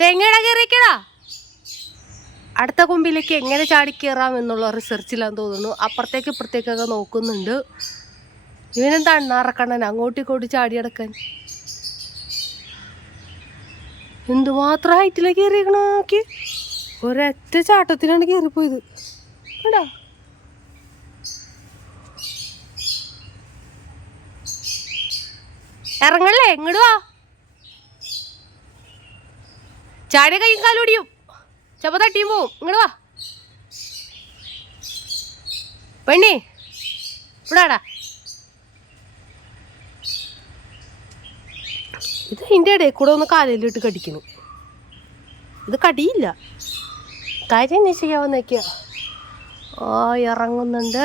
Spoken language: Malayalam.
തെങ്ങയുടെ കയറിക്കടാ. അടുത്ത കൊമ്പിലേക്ക് എങ്ങനെ ചാടിക്കയറാം എന്നുള്ള റിസർച്ചിലാന്ന് തോന്നുന്നു. അപ്പുറത്തേക്ക് ഇപ്പുറത്തേക്കൊക്കെ നോക്കുന്നുണ്ട്. ഇവനെന്താ അണ്ണാറക്കണ്ണൻ അങ്ങോട്ടും ഇങ്ങോട്ടും ചാടി അടക്കാൻ. എന്തുമാത്രം ഹൈറ്റിലേക്ക് കയറിയിരിക്കണ നോക്കി. ഒരൊറ്റ ചാട്ടത്തിനാണ് കയറിപ്പോയത്. എടാ ഇറങ്ങല്ലേ, ഇങ്ങോട്ട് വാ. ചാടിയ കൈയും കാലൊടിയും, ചപ്പ തട്ടിയും പോവും. ഇങ്ങോട്ട് വാ പെണ്ണി, ഇവിടാടാ. ഇത് അതിൻ്റെ ഇടയിൽ കൂടെ ഒന്ന് കാലിലിട്ട് കടിക്കുന്നു. ഇത് കടിയില്ല, കാര്യം അന്വേഷിക്കാവുന്നൊക്കെയാ. ഇറങ്ങുന്നുണ്ട്.